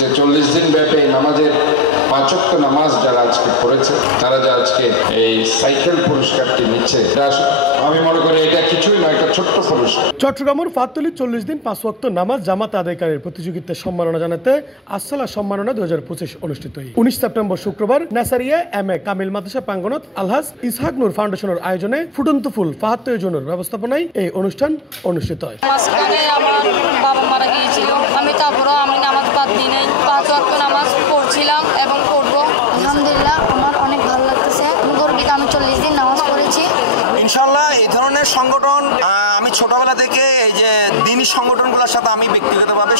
যে 40 দিন ব্যাপী নামাজের 5 ওয়াক্ত নামাজ যারা আজকে পড়েছে, তারা যে আজকে এই সাইকেল পুরস্কারটি নিচ্ছে, আমি মনে করি এটা কিছুই নয়, একটা ছোট্ট পুরস্কার। চট্টগ্রামের ফাততলী 40 দিন 5 ওয়াক্ত নামাজ জামাত আদায়কারীর প্রতিযোগিতায় সম্মাননা জানাতে আসসালা সম্মাননা 2025 অনুষ্ঠিত হয়। 19 সেপ্টেম্বর শুক্রবার নাসারিয়া এম.এ কামিল মাদ্রাসা প্রাঙ্গণত আলহাজ ইসহাক নূর ফাউন্ডেশনের আয়োজনে ফুটন্ত ফুল ফাহাত্তর জনের ব্যবস্থাপনায় এই অনুষ্ঠান অনুষ্ঠিত হয়। আমার বাবা মারা গিয়েছিল, আমি তারপরও আমি নামাজ বাদ দিই নাই, 5 ওয়াক্ত নামাজ পড়ছিলাম এবং পড়বো। আলহামদুলিল্লাহ আমার অনেক ভালো লাগতেছে, আমি গর্বিত আমি 40 দিন নামাজ পড়েছি। ইনশাল্লাহ এই ধরনের সংগঠন আমি ছোটবেলা থেকে এই যে দিনী সংগঠনগুলোর সাথে আমি ব্যক্তিগতভাবে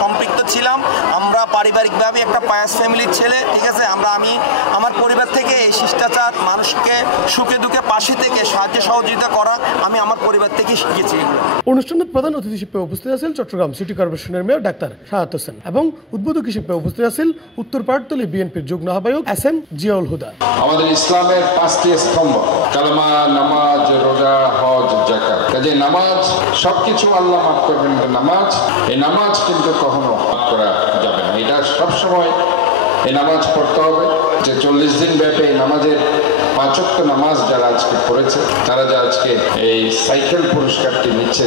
সম্পৃক্ত ছিলাম। আমরা পারিবারিকভাবে একটা পায়াস ফ্যামিলির ছেলে, ঠিক আছে। আমি আমার পরিবার থেকে এই শিষ্টাচার, মানুষকে সুখে দুঃখে পাশে থেকে সাহায্য সহযোগিতা করা আমি আমার পরিবার থেকে শিখেছি। অনুষ্ঠানের প্রধান অতিথি হিসেবে উপস্থিত আছেন চট্টগ্রাম সিটি কর্পোরেশনের মেয়র ডাক্তার শাহাদাত হোসেন এবং উদ্বোধক হিসেবে উপস্থিত আছেন উত্তর পাটতলী বিএনপির যুগ্ম আহ্বায়ক এস.এম. জিয়াউল হুদা। আমাদের ইসলামের 5টি স্তম্ভ, কালেমা, নামাজ, রোজা, হজ, যাকাত। কাজে নামাজ সবকিছু আল্লাহ মাফ করবেন, নামাজ, এই নামাজ কিন্তু কখনো মাফ করা যাবে না। এটা সবসময় এই নামাজ পড়তে হবে। যে 40 দিন ব্যাপী নামাজের 5 ওয়াক্ত নামাজ যারা আজকে পড়েছে, তারা যে আজকে এই সাইকেল পুরস্কারটি নিচ্ছে,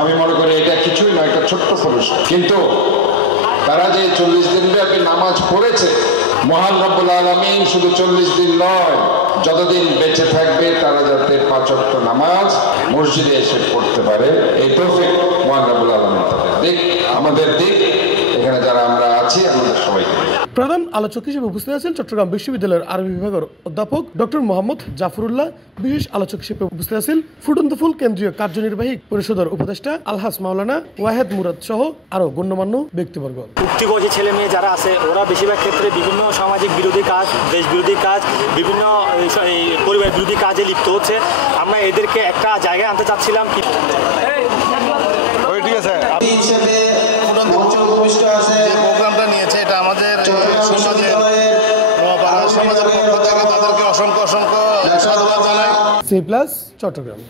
আমি মনে করি এটা কিছুই নয়, একটা ছোট্ট পুরস্কার। কিন্তু তারা যে 40 দিন ব্যাপী নামাজ পড়েছে, মহান রব্বুল আলামিন শুধু 40 দিন নয়, যতদিন বেঁচে থাকবে তারা যাতে 5 ওয়াক্ত নামাজ মসজিদে এসে পড়তে পারে, এই তৌফিক মহান রব্বুল আলামিন তাদের দিক, আমাদের দিক, এখানে যারা আমরা আছি আমাদের সবাইকে। প্রধান আলোচক হিসেবে উপস্থিত আছেন চট্টগ্রাম বিশ্ববিদ্যালয়ের আরবি বিভাগের অধ্যাপক ডক্টর মোহাম্মদ জাফরুল্লাহ। বিশেষ আলোচক হিসেবে উপস্থিত আছেন ফুটন্ত ফুল কেন্দ্রীয় কার্যনির্বাহী পরিষদের উপদেষ্টা আলহাজ মাওলানা ওয়াহেদ মুরাদ সহ আরো গণ্যমান্য ব্যক্তিবর্গ। উক্তিবয়সী ছেলে মেয়ে যারা আছে, ওরা বেশিরভাগ ক্ষেত্রে বিভিন্ন সামাজিক বিরোধী কাজ, দেশ বিরোধী কাজ, বিভিন্ন পরিবার বিরোধী কাজে লিপ্ত হচ্ছে। আমরা এদেরকে একটা জায়গায় আনতে চাচ্ছিলাম। প্রোগ্রামটা নিয়েছে, এটা আমাদের সমাজের পক্ষ থেকে তাদেরকে অসংখ্য সাধুবাদ জানাই। C plus Chittagong.